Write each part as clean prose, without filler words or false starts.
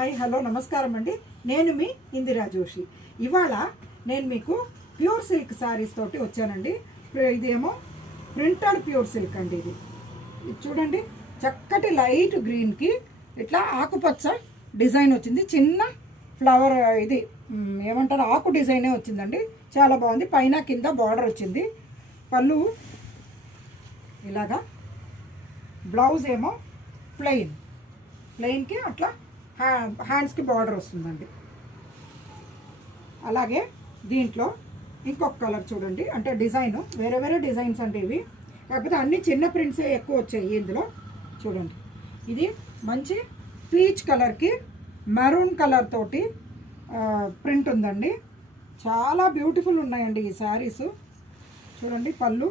Hi hello నమస్కారం అండి. నేను మీ ఇందిరా జోషి. ఇవాళ నేను మీకు ప్యూర్ సిల్క్ శారీస్ తోటి వచ్చానండి. ఇదేమో ప్రింటెడ్ ప్యూర్ సిల్క్ అండి. ఇది చూడండి, చక్కటి లైట్ గ్రీన్కి ఇట్లా ఆకుపచ్చ డిజైన్ వచ్చింది. చిన్న ఫ్లవర్ ఇది ఏమంటారు, ఆకు డిజైనే వచ్చిందండి. చాలా బాగుంది. పైన కింద బార్డర్ వచ్చింది. పళ్ళు ఇలాగా, బ్లౌజ్ ఏమో ప్లెయిన్కి అట్లా హ్యాండ్స్కి బార్డర్ వస్తుందండి. అలాగే దీంట్లో ఇంకొక కలర్ చూడండి, అంటే డిజైన్ వేరే వేరే డిజైన్స్ అంటే ఇవి, కాకపోతే అన్ని చిన్న ప్రింట్సే ఎక్కువ వచ్చాయి ఇందులో. చూడండి, ఇది మంచి పీచ్ కలర్కి మెరూన్ కలర్ తోటి ప్రింట్ ఉందండి. చాలా బ్యూటిఫుల్ ఉన్నాయండి ఈ శారీస్. చూడండి, పళ్ళు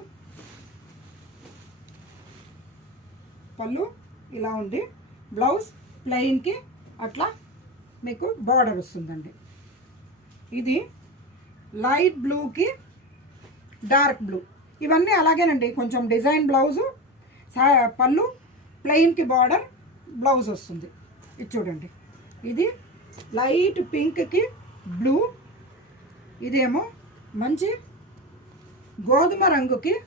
ఇలా ఉంది. బ్లౌజ్ ప్లెయిన్కి అట్లా మీకు బార్డర్ వస్తుందండి. ఇది లైట్ బ్లూకి డార్క్ బ్లూ, ఇవన్నీ అలాగేనండి. కొంచెం డిజైన్ బ్లౌజు, పళ్ళు ప్లెయిన్కి బార్డర్, బ్లౌజ్ వస్తుంది. ఇది చూడండి, ఇది లైట్ పింక్కి బ్లూ, ఇదేమో మంచి గోధుమ రంగుకి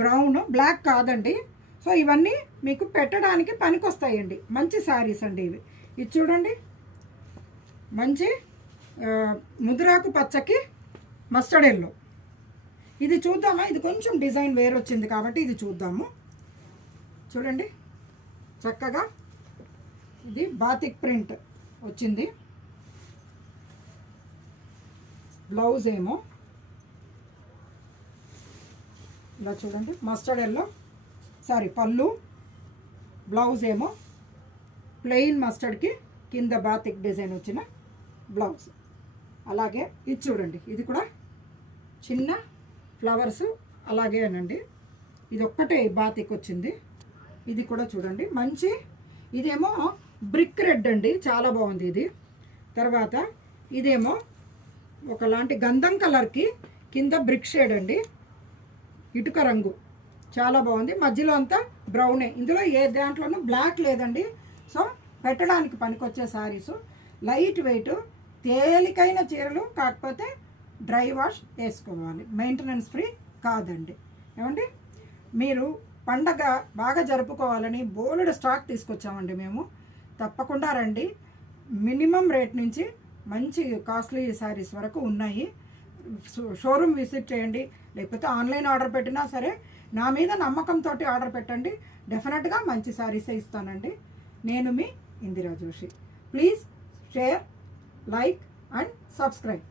బ్రౌన్, బ్లాక్ కాదండి. సో ఇవన్నీ మీకు పెట్టడానికి పనికొస్తాయండి. మంచి శారీస్ అండి ఇవి. ఇది చూడండి, మంచి ముదురాకు పచ్చకి మస్టర్డ్ ఎల్లో. ఇది చూద్దామా? ఇది కొంచెం డిజైన్ వేరు వచ్చింది కాబట్టి ఇది చూద్దాము. చూడండి, చక్కగా ఇది బాతిక్ ప్రింట్ వచ్చింది. బ్లౌజ్ ఏమో ఇలా చూడండి, మస్టర్డ్ ఎల్లో. పళ్ళు, బ్లౌజ్ ఏమో ప్లెయిన్ మస్టర్డ్కి కింద బాతిక్ డిజైన్ వచ్చిన బ్లౌజ్. అలాగే ఇది చూడండి, ఇది కూడా చిన్న ఫ్లవర్స్ అలాగేనండి. ఇది ఒక్కటే బాతిక్ వచ్చింది. ఇది కూడా చూడండి, మంచి ఇదేమో బ్రిక్ రెడ్ అండి, చాలా బాగుంది ఇది. తర్వాత ఇదేమో ఒకలాంటి గంధం కలర్కి కింద బ్రిక్ షేడ్ అండి, ఇటుక రంగు, చాలా బాగుంది. మధ్యలో అంతా బ్రౌనే. ఇందులో ఏ దాంట్లోనూ బ్లాక్ లేదండి. సో పెట్టడానికి పనికొచ్చే శారీసు. లైట్ వెయిట్, తేలికైన చీరలు, కాకపోతే డ్రై వాష్ వేసుకోవాలి, మెయింటెనెన్స్ ఫ్రీ కాదండి. ఏమండి, మీరు పండగ బాగా జరుపుకోవాలని బోలెడు స్టాక్ తీసుకొచ్చామండి మేము. తప్పకుండా రండి. మినిమం రేట్ నుంచి మంచి కాస్ట్లీ శారీస్ వరకు ఉన్నాయి. షోరూమ్ విజిట్ చేయండి, లేకపోతే ఆన్లైన్ ఆర్డర్ పెట్టినా సరే నా మీద నమ్మకంతో ఆర్డర్ పెట్టండి. డెఫినెట్గా మంచి శారీసే ఇస్తానండి. నేను మీ Indira Joshi. Please share, like and subscribe.